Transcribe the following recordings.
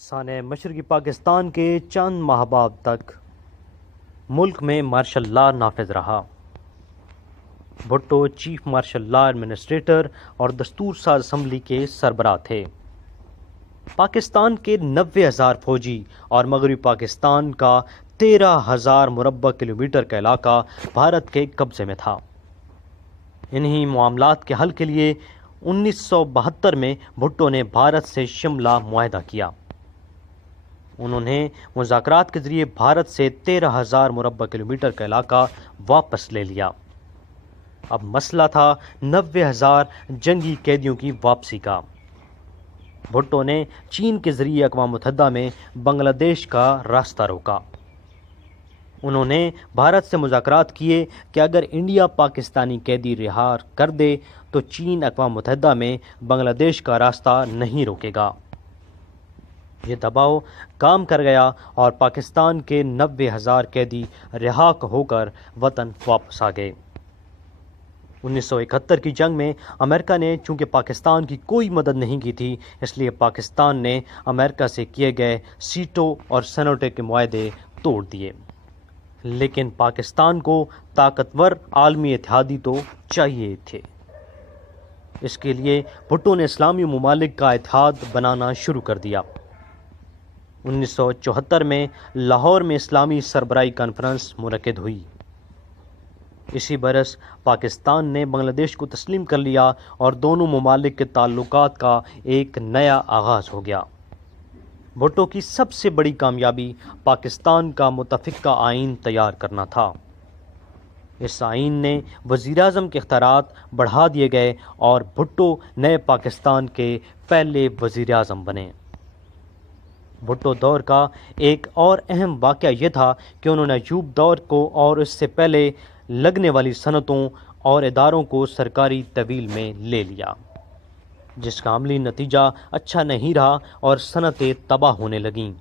سانحہ مشرقی پاکستان کے چند ماہ بعد تک ملک میں مارشل لا نافذ رہا۔ Bhutto chief martial law administrator اور دستور ساز اسمبلی کے سربراہ تھے۔ پاکستان کے 90,000 فوجی اور مغربی پاکستان کا 13,000 مربع کلومیٹر کا علاقہ بھارت کے قبضے میں تھا۔ انہی معاملات کے حل کے لیے 1972 میں بھٹو نے بھارت سے شملہ معاہدہ کیا۔ انہوں نے مذاکرات کے ذریعے بھارت سے 13,000 مربع کلومیٹر کا علاقہ واپس لے لیا۔ اب مسئلہ تھا 90,000 جنگی قیدیوں کی واپسی کا۔ بھٹو نے چین کے ذریعے اقوام متحدہ میں بنگلہ دیش کا راستہ روکا۔ انہوں نے بھارت سے مذاکرات کیے کہ اگر انڈیا پاکستانی قیدی رہا کر دے تو چین اقوام متحدہ میں بنگلہ دیش کا راستہ نہیں روکے گا۔ یہ دباؤ کام کر گیا اور پاکستان کے 90,000 قیدی رہا ہو کر وطن واپس آ گئے۔ 1971 کی جنگ میں امریکہ نے چونکہ پاکستان کی کوئی مدد نہیں کی تھی، اس لیے پاکستان نے امریکہ سے کیے گئے سیٹو اور سینوٹے کے معاہدے توڑ دیے۔ لیکن پاکستان کو طاقتور عالمی اتحادی تو چاہیے تھے۔ اس کے لیے بھٹو نے اسلامی ممالک کا اتحاد بنانا شروع کر دیا۔ 1974 میں لاہور میں اسلامی سربراہی کانفرنس منعقد ہوئی۔ اسی برس پاکستان نے بنگلہ دیش کو تسلیم کر لیا اور دونوں ممالک کے تعلقات کا ایک نیا آغاز ہو گیا۔ بھٹو کی سب سے بڑی کامیابی پاکستان کا متفقہ آئین تیار کرنا تھا۔ اس آئین نے وزیر اعظم کے اختیارات بڑھا دیے گئے اور بھٹو نئے پاکستان کے پہلے وزیر اعظم بنے۔ بھٹو دور کا ایک اور اہم واقعہ یہ تھا کہ انہوں نے ایوب دور کو اور اس سے پہلے لگنے والی صنعتوں اور اداروں کو سرکاری تحویل میں لے لیا، جس کا عملی نتیجہ اچھا نہیں رہا اور صنعتیں تباہ ہونے لگیں۔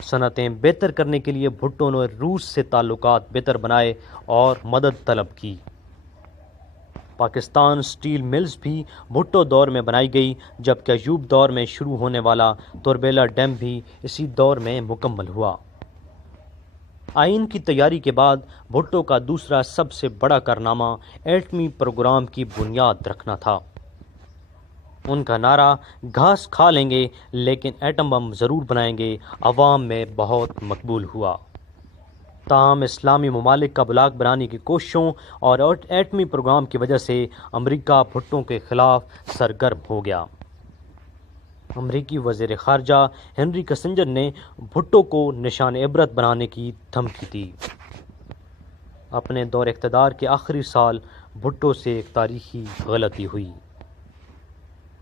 صنعتیں بہتر کرنے کے لیے بھٹو نے روس سے تعلقات بہتر بنائے اور مدد طلب کی۔ پاکستان سٹیل ملز بھی بھٹو دور میں بنائی گئی، جبکہ ایوب دور میں شروع ہونے والا توربیلا ڈیم بھی اسی دور میں مکمل ہوا۔ آئین کی تیاری کے بعد بھٹو کا دوسرا سب سے بڑا کارنامہ ایٹمی پروگرام کی بنیاد رکھنا تھا۔ ان کا نعرہ گھاس کھا لیں گے لیکن ایٹم بم ضرور بنائیں گے عوام میں بہت مقبول ہوا۔ تاہم اسلامی ممالک کا بلاک بنانے کی کوششوں اور ایٹمی پروگرام کی وجہ سے امریکہ بھٹو کے خلاف سرگرم ہو گیا۔ امریکی وزیر خارجہ ہنری کسنجر نے بھٹو کو نشان عبرت بنانے کی دھمکی دی۔ اپنے دور اقتدار کے آخری سال بھٹو سے ایک تاریخی غلطی ہوئی۔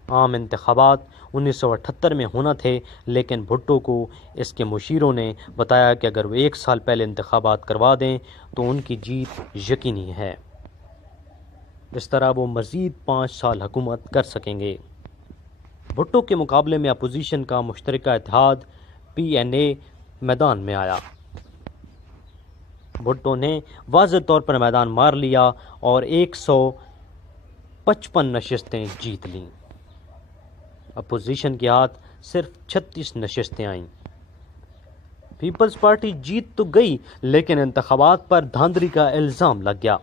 عام انتخابات 1978 میں ہونا تھے، لیکن بھٹو کو اس کے مشیروں نے بتایا کہ اگر وہ 1 سال پہلے انتخابات کروا دیں تو ان کی جیت یقینی ہے۔ اس طرح وہ مزید 5 سال حکومت کر سکیں گے۔ بھٹو کے مقابلے میں اپوزیشن کا مشترکہ اتحاد PNA میدان میں آیا۔ بھٹو نے واضح طور پر میدان مار لیا اور 155 نشستیں جیت لیں۔ اپوزیشن کے ہاتھ صرف 36 نشستیں آئیں۔ پیپلز پارٹی جیت تو گئی لیکن انتخابات پر دھاندلی کا الزام لگ گیا۔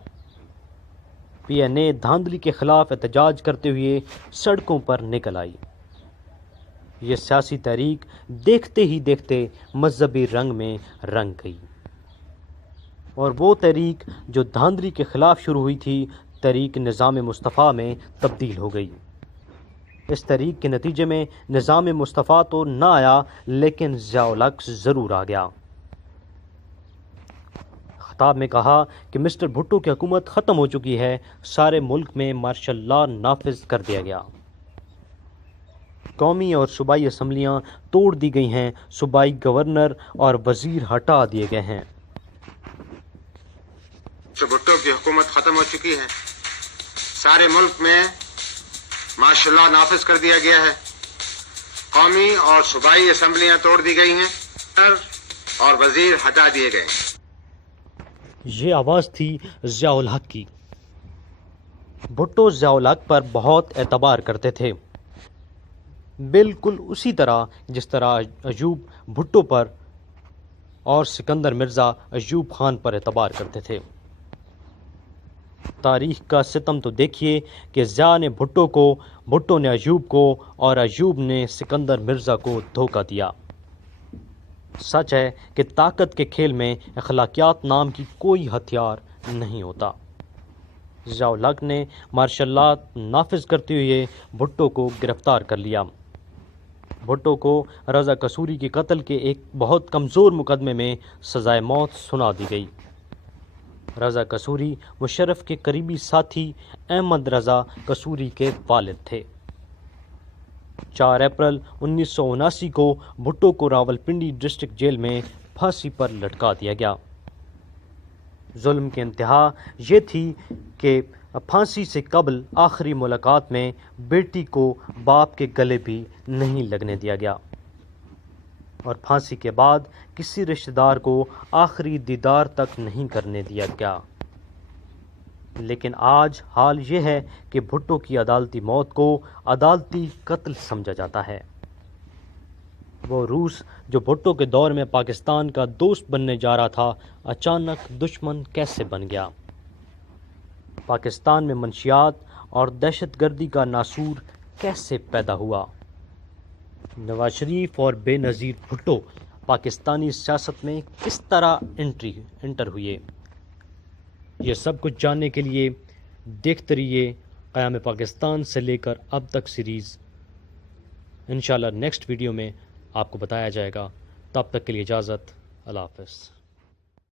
PNA دھاندلی کے خلاف احتجاج کرتے ہوئے سڑکوں پر نکل آئی۔ یہ سیاسی تحریک دیکھتے ہی دیکھتے مذہبی رنگ میں رنگ گئی، اور وہ تحریک جو دھاندلی کے خلاف شروع ہوئی تھی تحریک نظام مصطفیٰ میں تبدیل ہو گئی۔ اس تحریک کے نتیجے میں نظام مصطفیٰ تو نہ آیا لیکن ضیاء الحق ضرور آ گیا۔ خطاب میں کہا کہ مسٹر بھٹو کی حکومت ختم ہو چکی ہے، سارے ملک میں مارشل لا نافذ کر دیا گیا، قومی اور صوبائی اسمبلیاں توڑ دی گئی ہیں، صوبائی گورنر اور وزیر ہٹا دیے گئے ہیں۔ بھٹو کی حکومت ختم ہو چکی ہے، سارے ملک میں مارشل لا نافذ کر دیا گیا ہے، قومی اور صوبائی اسمبلیاں توڑ دی گئی ہیں اور وزیر ہٹا دیے گئے ہیں۔ یہ آواز تھی ضیاء الحق کی۔ بھٹو ضیاء الحق پر بہت اعتبار کرتے تھے۔ بالکل اسی طرح جس طرح ایوب بھٹو پر اور سکندر مرزا ایوب خان پر اعتبار کرتے تھے۔ تاریخ کا ستم تو دیکھیے کہ ضیاء نے بھٹو کو، بھٹو نے ایوب کو اور ایوب نے سکندر مرزا کو دھوکہ دیا۔ سچ ہے کہ طاقت کے کھیل میں اخلاقیات نام کی کوئی ہتھیار نہیں ہوتا۔ ضیاء الحق نے مارشل لا نافذ کرتے ہوئے بھٹو کو گرفتار کر لیا۔ بھٹو کو رضا قصوری کے قتل کے ایک بہت کمزور مقدمے میں سزائے موت سنا دی گئی۔ رضا قصوری مشرف کے قریبی ساتھی احمد رضا قصوری کے والد تھے۔ 4 اپریل 1979 کو بھٹو کو راولپنڈی ڈسٹرکٹ جیل میں پھانسی پر لٹکا دیا گیا۔ ظلم کی انتہا یہ تھی کہ پھانسی سے قبل آخری ملاقات میں بیٹی کو باپ کے گلے بھی نہیں لگنے دیا گیا، اور پھانسی کے بعد کسی رشتہ دار کو آخری دیدار تک نہیں کرنے دیا گیا۔ لیکن آج حال یہ ہے کہ بھٹو کی عدالتی موت کو عدالتی قتل سمجھا جاتا ہے۔ وہ روس جو بھٹو کے دور میں پاکستان کا دوست بننے جا رہا تھا، اچانک دشمن کیسے بن گیا؟ پاکستان میں منشیات اور دہشت گردی کا ناسور کیسے پیدا ہوا؟ نواز شریف اور بے نظیر بھٹو پاکستانی سیاست میں کس طرح انٹر ہوئے؟ یہ سب کچھ جاننے کے لیے دیکھتے رہیے قیام پاکستان سے لے کر اب تک سیریز۔ انشاءاللہ نیکسٹ ویڈیو میں آپ کو بتایا جائے گا۔ تب تک کے لیے اجازت، اللہ حافظ۔